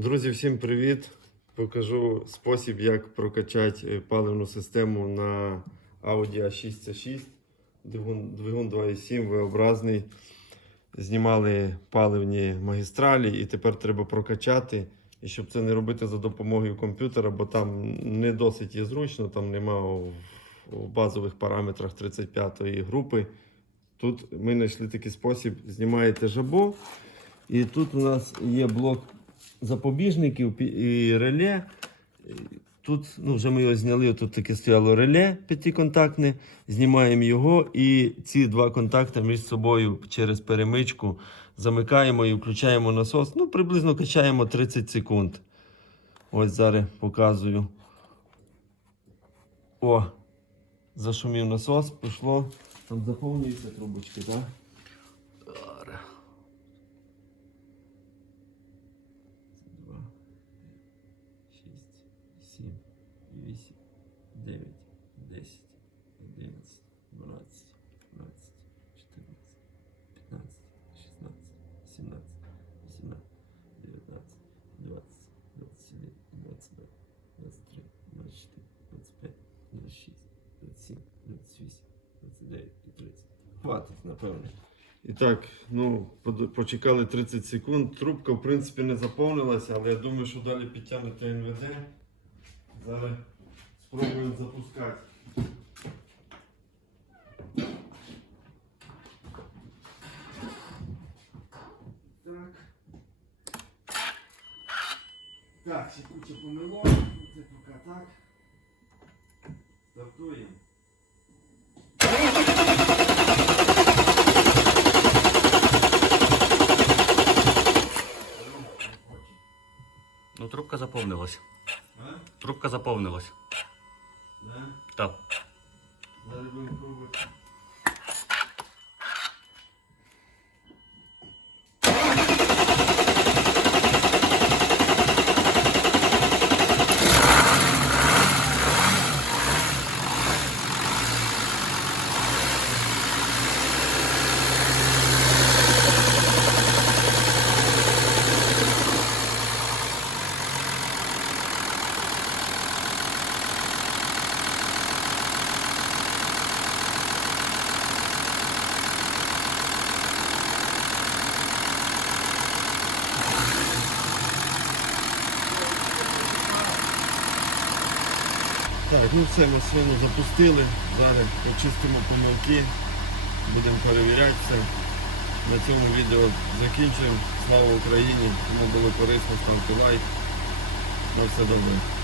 Друзі, всім привіт! Покажу спосіб, як прокачати е, паливну систему на Audi A6 C6. Двигун, двигун 2.7 V-образний. Знімали паливні магістралі і тепер треба прокачати. І щоб це не робити за допомогою комп'ютера, бо там не досить є зручно, там нема в базових параметрах 35-ї групи. Тут ми знайшли такий спосіб: знімаєте жабо, і тут у нас є блок запобіжників і реле. Тут ну, вже ми його зняли, тут таке стояло реле п'ятиконтактне. Знімаємо його і ці два контакти між собою через перемичку замикаємо і включаємо насос. Ну, приблизно качаємо 30 секунд. Ось зараз показую. О, зашумів насос, пішло. Там заповнюються трубочки, так? Хватить, напевно. І так, ну, почекали 30 секунд. Трубка, в принципі, не заповнилася, але я думаю, що далі підтягнути НВД. Зараз спробуємо запускати. Так. Так, ще куча помилок. Це поки так. Стартуємо. Ну, трубка заповнилась. А? Трубка заповнилась. Да? Так. Зараз будемо пробувати. Так, ну все, ми сьогодні запустили. Зараз почистимо помилки, будемо перевіряти все. На цьому відео закінчуємо. Слава Україні! Кому було корисно, ставте лайк. На все добре.